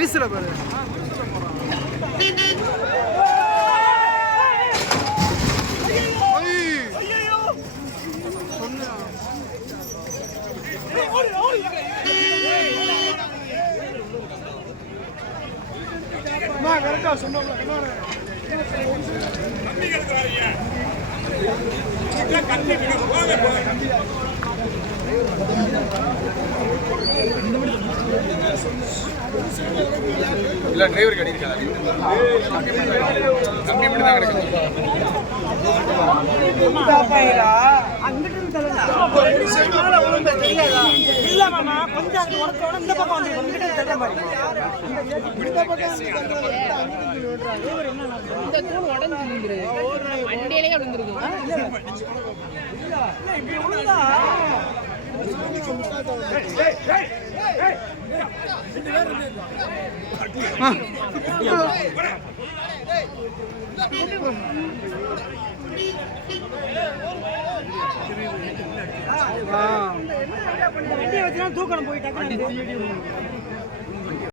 நியூஸ்ல பாரு ஐய். சொன்னா. அம்மா, correct ஆ சொன்னோம்ல, இல்ல டிரைவர் கடி இருக்காது மட்டும் தான் கிடைக்கும் இல்ல மாமா கொஞ்சம் அங்க உடச்சோட இந்த பக்கம் வந்து இங்கிட்ட தட்ட மாதிரி இந்த தூண் உடஞ்சு விழுந்துரு வண்டியிலேயே விழுந்துருக்கும் இப்படி விழுந்தா தூக்கணும் போய் டக்குனு.